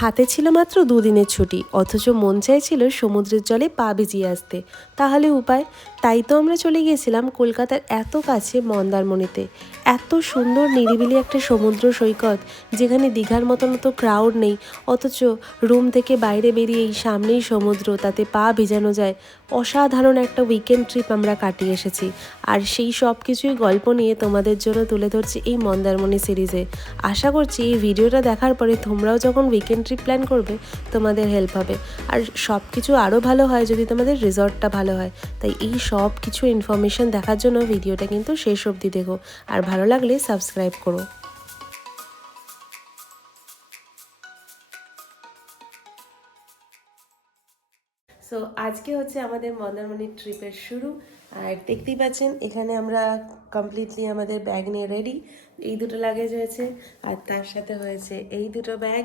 হাতে ছিল মাত্র দুদিনের ছুটি, অথচ মন চাইছিল সমুদ্রের জলে পা ভিজিয়ে আসতে। তাহলে উপায়? তাই তো আমরা চলে গিয়েছিলাম কলকাতার এত কাছে মন্দারমণিতে। এত সুন্দর নিরিবিলি একটা সমুদ্র সৈকত, যেখানে দীঘার মতন তো ক্রাউড নেই, অথচ রুম থেকে বাইরে বেরিয়েই সামনেই সমুদ্র, তাতে পা ভিজানো যায়। অসাধারণ একটা উইকেন্ড ট্রিপ আমরা কাটিয়ে এসেছি। আর সেই সব কিছুই গল্প নিয়ে তোমাদের জন্য তুলে ধরছি এই মন্দারমণি সিরিজে আশা করছি এই ভিডিওটা দেখার পরে তোমরাও যখন উইকেন্ড ট্রিপ প্ল্যান করবে, তোমাদের হেল্প হবে। আর সব কিছু আরও ভালো হয় যদি তোমাদের রিসর্টটা ভালো হয়। তাই এই সব কিছু ইনফরমেশন দেখার জন্য ভিডিওটা কিন্তু শেষ অবধি দেখো। আর ভালো লাগলে সাবস্ক্রাইব করো। সো আজকে হচ্ছে আমাদের মন্দারমণি ট্রিপের শুরু। আর দেখতেই পাচ্ছেন, এখানে আমরা কমপ্লিটলি আমাদের ব্যাগ নিয়ে রেডি এই দুটো লাগেজ হয়েছে, আর তার সাথে হয়েছে এই দুটো ব্যাগ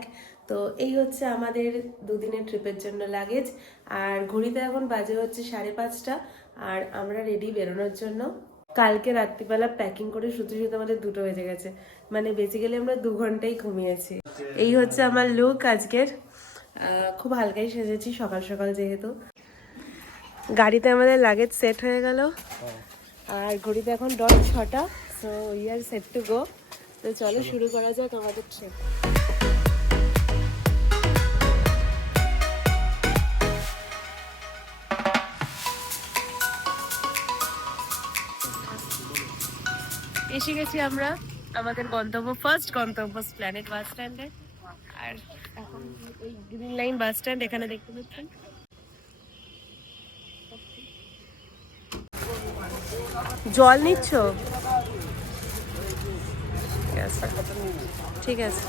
তো এই হচ্ছে আমাদের দুদিনের ট্রিপের জন্য লাগেজ আর ঘড়িতে এখন বাজে হচ্ছে সাড়ে পাঁচটা, আর আমরা রেডি বেরোনোর জন্য। কালকে রাত্রিবেলা প্যাকিং করে শুধু শুধু আমাদের দুটো বেজে গেছে। মানে বেসিক্যালি আমরা দু ঘন্টাই ঘুমিয়েছি। এই হচ্ছে আমার লুক আজকের। খুব হালকাই সেজেছি সকাল সকাল যেহেতু। গাড়িতে আমাদের লাগেজ সেট হয়ে গেল। আর ঘড়িতে এখন ডট ছটা so we are set to go তো চলো শুরু করা যাক আমাদের ট্রিপ এসে গেছি আমরা আমাদের গন্তব্য ফার্স্ট গন্তব্য প্ল্যানেট বাস স্ট্যান্ডে আর এখন ওই গ্রিন লাইন বাস স্ট্যান্ড এখানে দেখতে পাচ্ছেন। জল নিচ্ছ? ঠিক আছে।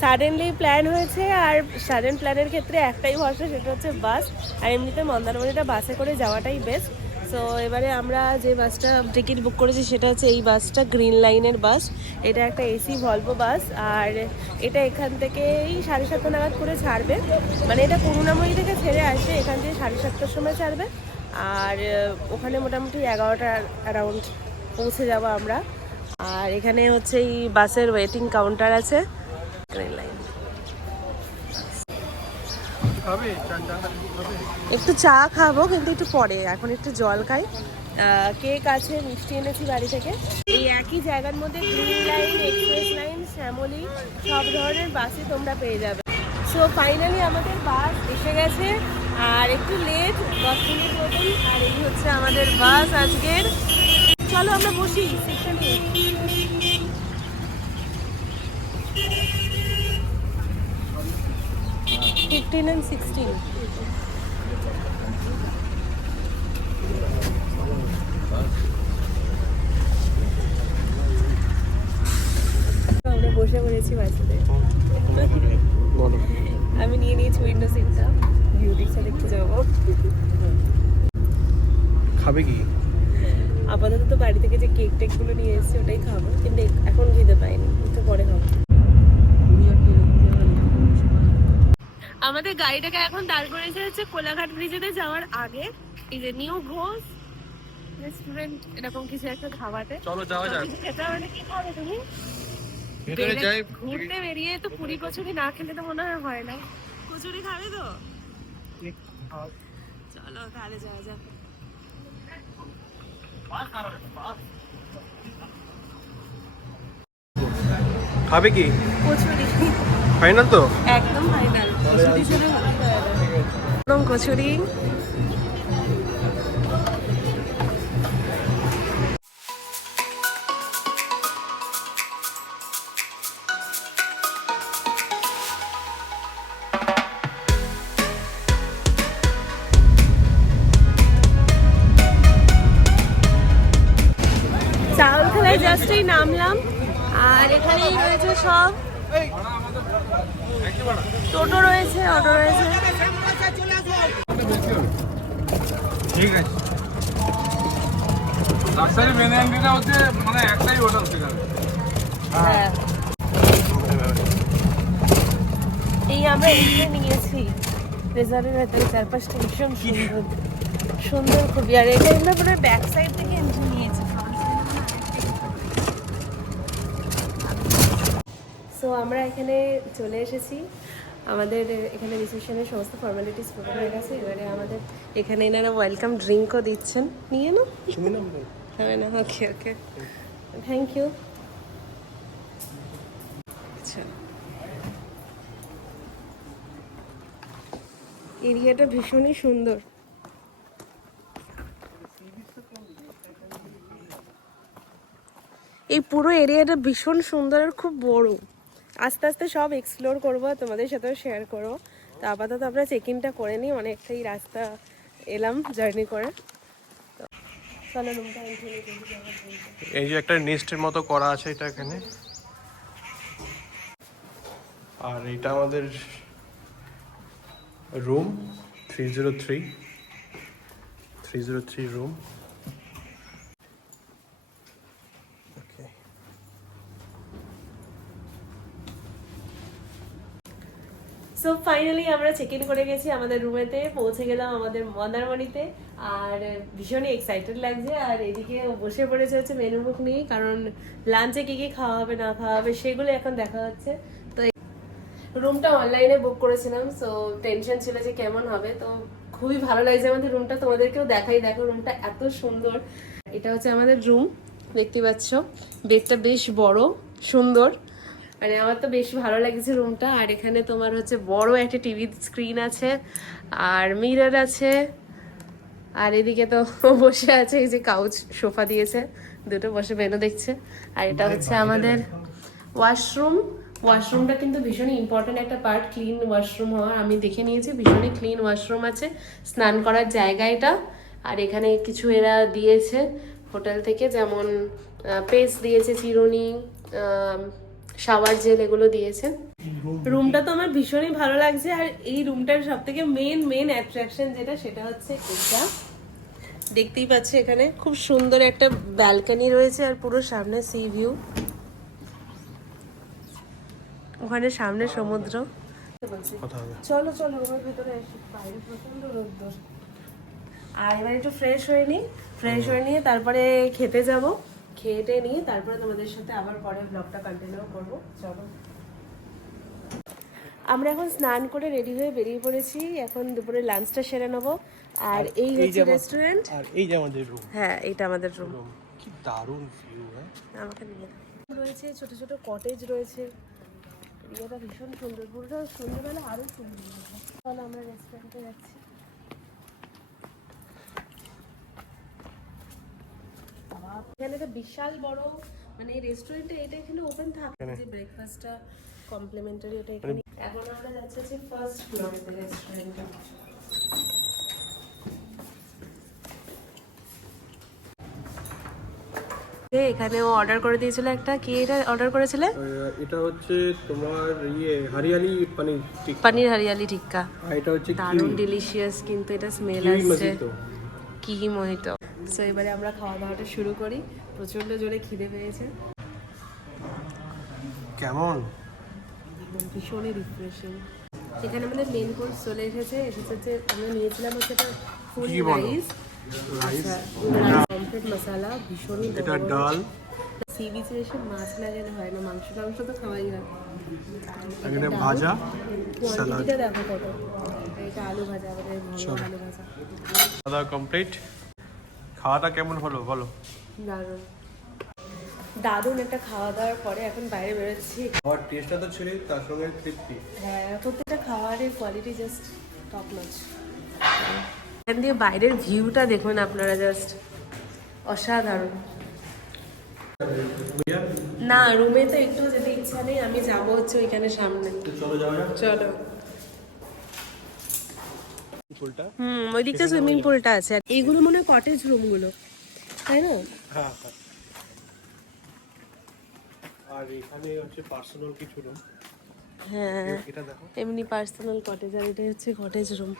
সাডেনলি প্ল্যান হয়েছে আর সাডেন প্ল্যানের ক্ষেত্রে একটাই ভরসা, সেটা হচ্ছে বাস আর এমনিতে মন্দারমণিটা বাসে করে যাওয়াটাই বেস্ট সো এবারে আমরা যে বাসটা টিকিট বুক করেছি সেটা হচ্ছে এই বাসটা গ্রিন লাইনের বাস। এটা একটা এসি ভলভো বাস আর এটা এখান থেকেই সাড়ে সাতটা নাগাদ করে ছাড়বে। মানে এটা করুণাময়ী থেকে ছেড়ে আসে, এখান থেকে সাড়ে সাতটার সময় ছাড়বে। আর ওখানে মোটামুটি এগারোটা অ্যারাউন্ড পৌঁছে যাব আমরা। আর এখানে হচ্ছে এই বাসের ওয়েটিং কাউন্টার আছে গ্রিন লাইন একটু চা খাব, কিন্তু একটু পরে। এখন একটু জল খাই। কেক আছে, মিষ্টি এনেছি বাড়ি থেকে। এই একই জায়গার মধ্যে Green Line Express Line Shyamoli, সব ধরনের বাসে তোমরা পেয়ে যাবে। সো ফাইনালি আমাদের বাস এসে গেছে। আর একটু লেট দশ মিনিট মতন। আর এই হচ্ছে আমাদের বাস আজকের। চলো আমরা বসি সেকশনে ফিফটিন অ্যান্ড সিক্সটিন বসে পড়েছি বাসেতে আমি নিয়ে নিয়েছি উইন্ডো সিটটা বিউটিটা দেখতে যাব। খাবে কি? আপাতত তো বাড়ি থেকে যে কেক টেকগুলো নিয়ে এসেছি ওটাই খাব। কিন্তু এখন খেতে পাইনি একটু পরে খাব। আমাদের গাড়িটাকে এখন দাঁড় করেছে হচ্ছে কোলাঘাট ব্রিজেতে যাওয়ার আগে। এই যে নিউ ঘোষ রেস্টুরেন্ট এরকম কিছু একটা খাওয়াতে চলো যাওয়া যাক। কিছু খেতে হবে কি খাবে তুমি? ভেতরে যাই। ঘুরতে বেরিয়ে তো পুরি কচুরি না খেলে তো মনে হয় হয় না। কচুরি খাবে তো? চলো তাহলে যাওয়া যাক। খাবে কি? কচুরি। ফাইনাল তো? একদম ফাইনাল। কচুরি। চাউল খেলায় জাস্টই নামলাম। আর এখানেই রয়েছে সব। টোটো রয়েছে অটো রয়েছে। ঠিক আছে। নার্সারি বেনিয়ান্ডিটা হচ্ছে মানে একটাই হোটেল সেখানে। হ্যাঁ। এই আমরা এগিয়ে নিয়েছি রেজার্টের ভেতরে চারপাশটা ভীষণ সুন্দর। সুন্দর খুবই। আর এটা আমরা ব্যাক সাইড থেকে নিয়েছি সো আমরা এখানে চলে এসেছি। আমাদের এখানে রিসেপশনের সমস্ত ফর্মালিটিস পুরো হয়ে গেছে। এবারে আমাদের এখানে এনারা ওয়েলকাম ড্রিঙ্কও দিচ্ছেন। নিয়ে নাও। হবে না? ওকে ওকে থ্যাংক ইউ আচ্ছা। এরিয়াটা ভীষণই সুন্দর। এই পুরো এরিয়াটা ভীষণ সুন্দর আর খুব বড়। আস্তে আস্তে সব এক্সপ্লোর করব, তোমাদের সাথেও শেয়ার করব তো আপাতত আমরা চেক ইনটা করে নিই, অনেকটাই রাস্তা এলাম জার্নি করে। এই যে একটা নেস্টের মতো করা আছে এটা এখানে। আর এটা আমাদের room three zero three three zero three room so finally আমরা চেক ইন করে গেছি আমাদের রুমেতে পৌঁছে গেলাম আমাদের মন্দারমণিতে। আর ভীষণই এক্সাইটেড লাগছে, আর এদিকে বসে পড়েছে হচ্ছে মেনু বুক নিয়ে, কারণ লাঞ্চে কি কি খাওয়া হবে, না খাওয়া হবে, সেগুলো এখন দেখা হচ্ছে। তো রুমটা অনলাইনে বুক করেছিলাম সো টেনশন ছিল যে কেমন হবে। তো খুবই ভালো লাগছে আমাদের রুমটা তোমাদেরকেও দেখাই। দেখো রুমটা এত সুন্দর। এটা হচ্ছে আমাদের রুম দেখতে পাচ্ছ। বেডটা বেশ বড়, সুন্দর। মানে আমার তো বেশ ভালো লাগছে রুমটা আর এখানে তোমার হচ্ছে বড় একটা টিভি স্ক্রিন আছে আর মিরর আছে আর এদিকে তো বসে আছে এই যে কাউচ সোফা দিয়েছে দুটো বসে মেনু দেখছে। আর এটা হচ্ছে আমাদের ওয়াশরুম ওয়াশরুমটা কিন্তু ভীষণই ইম্পর্টেন্ট একটা পার্ট ক্লিন ওয়াশরুম হওয়ার। আমি দেখে নিয়েছি ভীষণই ক্লিন ওয়াশরুম আছে। স্নান করার জায়গা এটা। আর এখানে কিছু এরা দিয়েছে হোটেল থেকে যেমন পেস্ট দিয়েছে চিরুনি শাওয়ার জেল এগুলো দিয়েছেন। রুমটা তো আমার ভীষণই ভালো লাগছে, আর এই রুমটার সব থেকে মেন মেন অ্যাট্রাকশন যেটা সেটা হচ্ছে এটা। দেখতেই পাচ্ছি এখানে খুব সুন্দর একটা ব্যালকনি রয়েছে, আর পুরো সামনে সি ভিউ ওখানে সামনে সমুদ্র। চলো চলো, রুমের ভেতরে বাইরে প্রচণ্ড রোদ্দুর। আর এবার একটু ফ্রেশ হয়ে নিই ফ্রেশ হয়ে নিয়ে তারপরে খেতে যাব। খেয়ে টেয়ে নিয়ে তারপরে তোমাদের সাথে আবার পরে ব্লগটা কন্টিনিউ করব। চলো। আমরা এখন স্নান করে রেডি হয়ে বেরিয়ে পড়েছি। এখন দুপুরে লাঞ্চটা সেরে নেব। আর এই হচ্ছে রেস্টুরেন্ট আর এই যে আমাদের রুম হ্যাঁ এটা আমাদের রুম কি দারুণ ভিউ হ্যাঁ। আমাকে নিয়ে রয়েছে ছোট ছোট কটেজ রয়েছে। এরিয়াটা ভীষণ সুন্দর। পুরোটা সন্ধ্যেবেলা আরও সুন্দর চলো আমরা রেস্টুরেন্টে যাচ্ছি। এখানে একটা বিশাল বড় মানে রেস্টুরেন্টে এটা এখানে ওপেন থাকে যে ব্রেকফাস্টটা কমপ্লিমেন্টারি ওটা এখানে। এখন আমরা যাচ্ছি ফার্স্ট ফ্লোরেতে রেস্টুরেন্টে এখানে ও অর্ডার করে দিয়েছিল একটা। কি এটা অর্ডার করেছিলে? এটা হচ্ছে তোমার ইয়ে হরিয়ালি পানির টিক্কা। পানির হরিয়ালি টিক্কা। এটা হচ্ছে দারুণ ডিলিশিয়াস কিন্তু এটা স্মেল আসছে। কি মোহিত সো এবারে আমরা খাওয়া দাওয়াটা শুরু করি। প্রচণ্ড জোরে খিদে পেয়েছে। কেমন? ভীষণই রিফ্রেশিং এখানে আমাদের মেন কোর্স চলে এসেছে। এসেছে হচ্ছে আমরা নিয়েছিলাম হচ্ছে এটা ফুল রাইস রাইস কমপ্লিট মশলা ভীষণই এটা ডাল? সি বিচে এসে মাছ না গেলে হয় না মাংস টাংস তো খাওয়াই না এখানে ভাজা স্যালাড কোয়ান্টিটিটা দেখো কত। এটা আলু ভাজা আমাদের ভালো আলু ভাজা। কমপ্লিট খাওয়াটা কেমন হলো বলো? দারুণ। দারুণ একটা খাওয়া দাওয়ার পরে এখন বাইরে বেরোচ্ছি। খাওয়ার টেস্টটা তো ছিলই তার সঙ্গে তৃপ্তি। হ্যাঁ প্রত্যেকটা খাবারের কোয়ালিটি জাস্ট টপ নচ এখান দিয়ে বাইরের ভিউটা দেখুন আপনারা জাস্ট অসাধারণ। না রুমে তো একটু যেতে ইচ্ছা নেই আমি যাব হচ্ছে ওইখানে সামনে। চলো যাওয়া যাক। চলো। ফুলটা হুম ওই দিকটা সুইমিং পুলটা আছে। আর এইগুলো মনে হয় কটেজ রুমগুলো তাই না? হ্যাঁ হ্যাঁ। আর এখানে হচ্ছে পার্সোনাল কিছু রুম হ্যাঁ এটা দেখো। এমনি পার্সোনাল কটেজ আর এটা হচ্ছে কটেজ রুম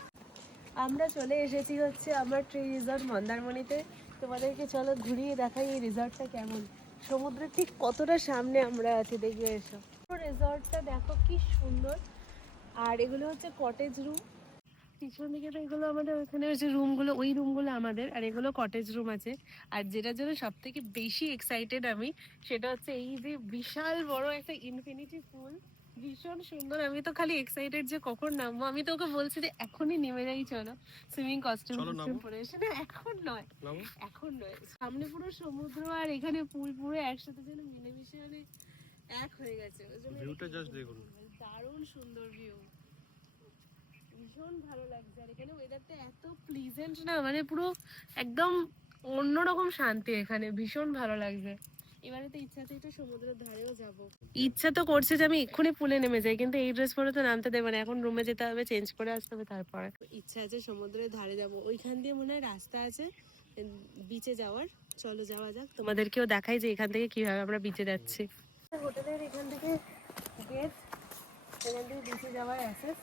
আমরা চলে এসেছি হচ্ছে আমার ট্রি রিসর্ট মন্দারমণিতে। তোমাদেরকে চলো ঘুরিয়ে দেখাই এই রিসর্টটা কেমন। সমুদ্রের ঠিক কতটা সামনে আমরা আছি দেখবে এসো। রিসর্টটা দেখো কি সুন্দর। আর এগুলো হচ্ছে কটেজ রুম পিছন দিকে তো এগুলো আমাদের ওখানে যে রুমগুলো ওই রুমগুলো আমাদের আর এগুলো কটেজ রুম আছে। আর যেটার জন্য সব থেকে বেশি এক্সাইটেড আমি সেটা হচ্ছে এই যে বিশাল বড় একটা ইনফিনিটি পুল ভীষণ সুন্দর। আমি তো খালি এক্সাইটেড যে কখন নামবো। আমি তো ওকে বলছি যে এখনই নেমে যাই চলো। সুইমিং কস্টিউম পরে এসে। না এখন নয়। এখন নয়। সামনে পুরো সমুদ্র আর এখানে পুল পুরো একসাথে যেন মিলেমিশে মানে এক হয়ে গেছে। ওই ভিউটা জাস্ট দেখুন। দারুণ সুন্দর ভিউ ভীষণ ভালো লাগছে। আর এখানে ওয়েদারটা এত প্লিজেন্ট না মানে পুরো একদম অন্যরকম শান্তি এখানে ভীষণ ভালো লাগছে। এবারে তো একটু সমুদ্রের ধারেও যাব। ইচ্ছা তো করছে যে আমি এক্ষুনি পুলে নেমে যাই কিন্তু এই ড্রেস পরে তো নামতে দেবে না এখন রুমে যেতে হবে চেঞ্জ করে আসতে হবে তারপরে। ইচ্ছা আছে সমুদ্রের ধারে যাব। ওইখান দিয়ে মনে হয় রাস্তা আছে বিচে যাওয়ার। চলো যাওয়া যাক। তোমাদেরকেও দেখাই যে এখান থেকে কীভাবে আমরা বিচে যাচ্ছি। হোটেলের এখান থেকে গেট এখান থেকে বিচে যাওয়ার অ্যাসেস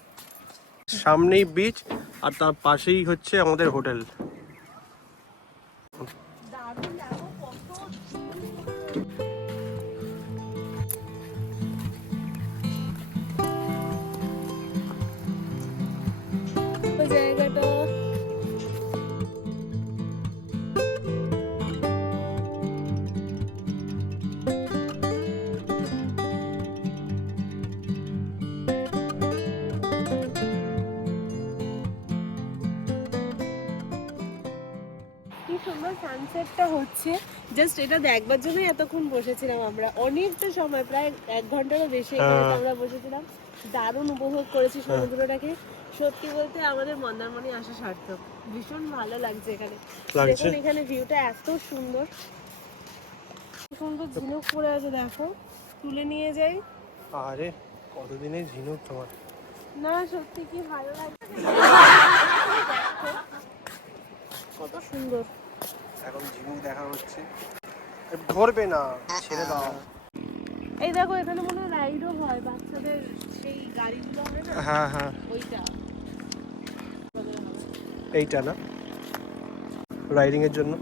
সামনেই বিচ আর তার পাশেই হচ্ছে আমাদের হোটেল হচ্ছে। জাস্ট এটা দেখবার জন্যই এতক্ষণ বসেছিলাম আমরা। অনেকটা সময় প্রায় এক ঘন্টারও বেশি এখানে হ্যাঁ। আমরা বসেছিলাম। দারুণ উপভোগ করেছি সমুদ্রটাকে। সত্যি বলতে আমাদের মন্দারমণি আসা সার্থক। ভীষণ ভালো লাগছে এখানে। দেখুন এখানে ভিউটা এত সুন্দর। সুন্দর ঝিনুক পড়ে আছে দেখো। তুলে নিয়ে যাই। আরে কতদিনের ঝিনুক তোমার? না সত্যি কি ভালো লাগছে। কত সুন্দর। এখন ঝিনুক দেখা হচ্ছে। ধরবে না ছেড়ে দাও। এই দেখো এখানে মনে হয় রাইডও হয় বাচ্চাদের সেই গাড়িগুলো হয় না? হ্যাঁ হ্যাঁ। ওইটা। এইটা না? রাইডিং এর জন্য।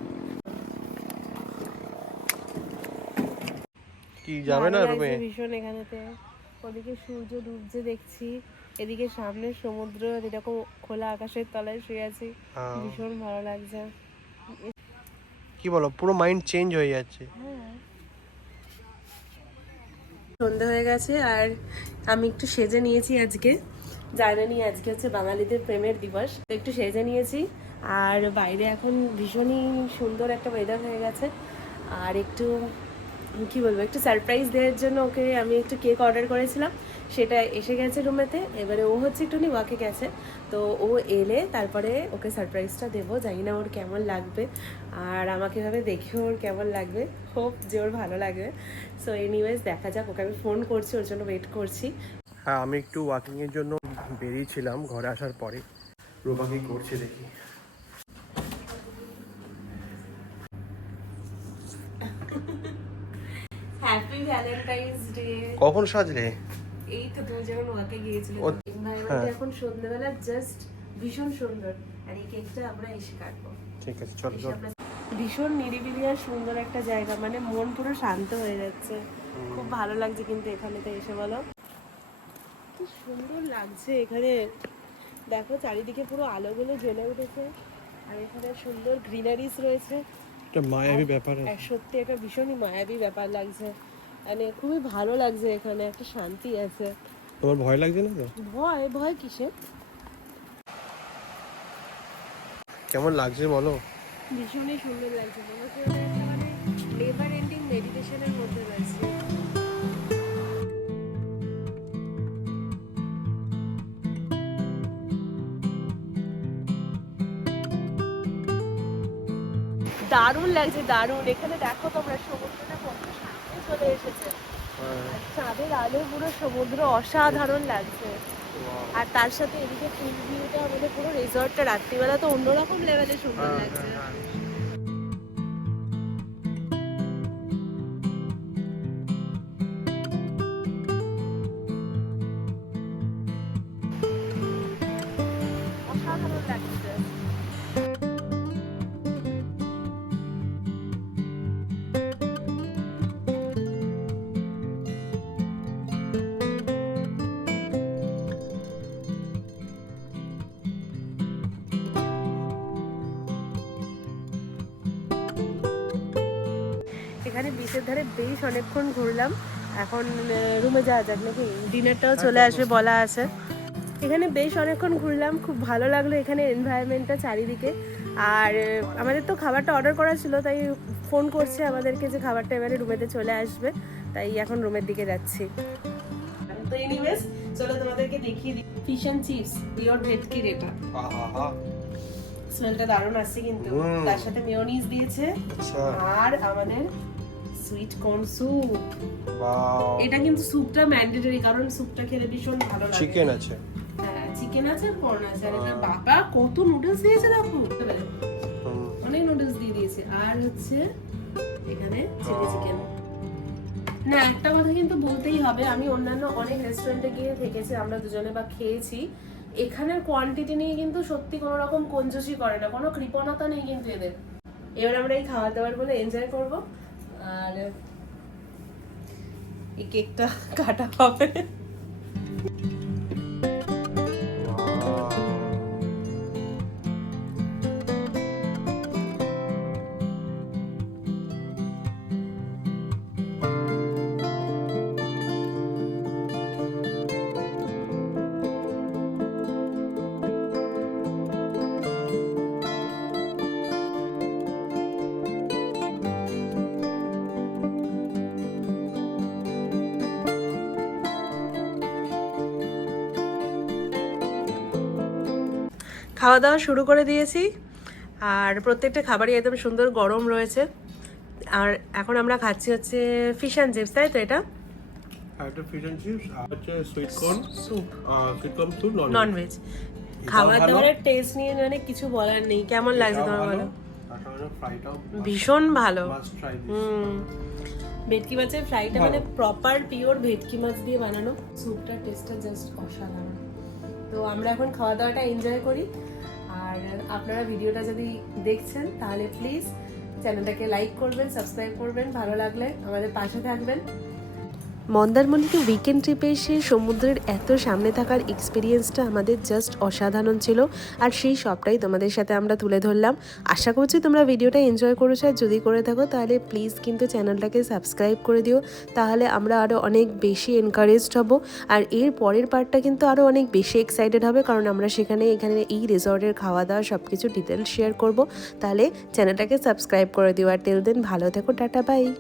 কি যাবে না রুমে? ভীষণ এখানেতে। ওদিকে সূর্য ডুবছে দেখছি। এদিকে সামনে সমুদ্র এরকম খোলা আকাশের তলায় শুয়ে আছি। হ্যাঁ। ভীষণ ভালো লাগছে। কি বলো, পুরো মাইন্ড চেঞ্জ হয়ে যাচ্ছে। সন্ধে হয়ে গেছে আর আমি একটু সেজে নিয়েছি আজকে। জানেনি আজকে হচ্ছে বাঙালিদের প্রেমের দিবস। একটু সেজে নিয়েছি আর বাইরে এখন ভীষণই সুন্দর একটা ওয়েদার হয়ে গেছে। আর একটু কি বলব একটু সারপ্রাইজ দেওয়ার জন্য ওকে আমি একটু কেক অর্ডার করেছিলাম। সেটা এসে গেছে রুমেতে এবারে ও হচ্ছে একটুখানি ওয়াকে গেছে। তো ও এলে তারপরে ওকে সারপ্রাইজটা দেবো। জানি না ওর কেমন লাগবে। আর আমাকে ভাবে দেখে ওর কেমন লাগবে। হোপ যে ওর ভালো লাগবে। সো এনিওয়েজ দেখা যাক ওকে আমি ফোন করছি ওর জন্য ওয়েট করছি। হ্যাঁ আমি একটু ওয়াকিংয়ের জন্য বেরিয়েছিলাম ঘরে আসার পরে। রোবা কি করছে দেখি। হ্যাপি ভ্যালেন্টাইন্স ডে কখন সাজলে? এই তো তুমি যখন ওয়াকে গিয়েছিলে হ্যাঁ। এখন সন্ধ্যেবেলা জাস্ট ভীষণ সুন্দর। আর এই কেকটা আমরা এসে কাটবো। ঠিক আছে চলো চলো। ভীষণ নিরিবিলি আর সুন্দর একটা জায়গা মানে মন পুরো শান্ত হয়ে যাচ্ছে। খুব ভালো লাগছে কিন্তু এখানেতে এসে বলো। কি সুন্দর লাগছে এখানে। দেখো চারিদিকে পুরো আলোগুলো জ্বলে উঠেছে। আর এখানে সুন্দর গ্রিনারিস রয়েছে। একটা মায়াবী ব্যাপার সত্যি একটা ভীষণই মায়াবী ব্যাপার লাগছে। মানে খুবই ভালো লাগছে এখানে একটা শান্তি আছে। তোমার ভয় লাগছে না তো? ভয় ভয় কিসে কেমন লাগছে বলো? ভীষণই সুন্দর লাগছে মানে নেভার এন্ডিং মেডিটেশনের মধ্যে রয়েছে। দারুণ লাগছে দারুণ। এখানে দেখো তোমরা সমুদ্রটা চলে এসেছে। চাঁদের আলো পুরো সমুদ্র অসাধারণ লাগছে। আর তার সাথে এদিকে ফুল ভিউটা আমাদের পুরো রিসর্টটা রাত্রিবেলা তো অন্যরকম লেভেলে সুন্দর লাগছে। বিচের ধারে বেশ অনেকক্ষণ ঘুরলাম। এখন রুমে যাওয়া যাক নাকি? ডিনারটাও চলে আসবে বলা আছে। এখানে বেশ অনেকক্ষণ ঘুরলাম। খুব ভালো লাগল এখানে এনভায়রনমেন্টটা চারিদিকে। আর আমাদের তো খাবারটা অর্ডার করা ছিল তাই ফোন করছে আমাদেরকে যে খাবারটা এবারে রুমেতে চলে আসবে। তাই এখন রুমের দিকে যাচ্ছি। তো এনিওয়েজ চলো তোমাদেরকে দেখিয়ে দিই। ফিশ অ্যান্ড চিপস পিওর ভেটকির এটা স্মেলটা দারুণ আসছে কিন্তু। তার সাথে মেয়োনিজ দিয়েছে। আচ্ছা। আর আমাদের সুইট কর্ন স্যুপ বাও এটা কিন্তু স্যুপটা ম্যান্ডেটরি কারণ স্যুপটা খেলে ভীষণ ভালো লাগে। চিকেন আছে। হ্যাঁ চিকেন আছে কর্ন আছে। আর এখানে বাবা কত নুডলস দিয়েছে দেখো। অনেক নুডলস দিয়ে দিয়েছে। আর হচ্ছে এখানে চিলি চিকেন না একটা কথা কিন্তু বলতেই হবে আমি অন্যান্য অনেক রেস্টুরেন্টে গিয়ে থেকেছি আমরা দুজনে বা খেয়েছি। এখানের কোয়ান্টিটি নিয়ে কিন্তু সত্যি কোনো রকম কঞ্জুসি করে না কোনো কৃপণতা নেই কিন্তু এদের। এবার আমরা এই খাওয়া দাওয়ার বলে এনজয় করব। আর এই কেকটা কাটা হবে। খাওয়া দাওয়া শুরু করে দিয়েছি। আর প্রত্যেকটা খাবারই একদম সুন্দর গরম রয়েছে। আর এখন আমরা খাচ্ছি হচ্ছে ফিশ অ্যান্ড চিপস তাই তো এটা? একটা ফিশ এন্ড চিপস আর হচ্ছে sweet corn soup sweet corn soup non nonveg খাবার ভালো। দাবারের টেস্ট নিয়ে মানে কিছু বলার নেই। কেমন লাগছে তোমার বলো? ভীষণ ভালো। হুম। ভেটকি মাছের ফ্রাইটা মানে প্রপার পিওর ভেটকি মাছ দিয়ে বানানো। স্যুপটার টেস্টটা জাস্ট অসাধারণ। তো আমরা এখন খাওয়া দাওয়াটা এনজয় করি। আর আপনারা ভিডিওটা যদি দেখছেন, তাহলে প্লিজ চ্যানেলটাকে লাইক করবেন সাবস্ক্রাইব করবেন, ভালো লাগলে আমাদের পাশে থাকবেন। মন্দারমণিতে উইকেন্ড ট্রিপে এসে সমুদ্রের এত সামনে থাকার এক্সপিরিয়েন্সটা আমাদের জাস্ট অসাধারণ ছিল। আর সেই সবটাই তোমাদের সাথে আমরা তুলে ধরলাম। আশা করছি তোমরা ভিডিওটা এনজয় করেছ। আর যদি করে থাকো, তাহলে প্লিজ কিন্তু চ্যানেলটাকে সাবস্ক্রাইব করে দিও। তাহলে আমরা আরও অনেক বেশি এনকারেজড হব। আর এর পরের পার্টটা কিন্তু আরও অনেক বেশি এক্সাইটেড হবে। কারণ আমরা সেখানে, এখানে এই রিসর্টের খাওয়া দাওয়া সব কিছু ডিটেলস শেয়ার করব। তাহলে চ্যানেলটাকে সাবস্ক্রাইব করে দিও। আর টেল দেন ভালো থেকো, টাটা বাই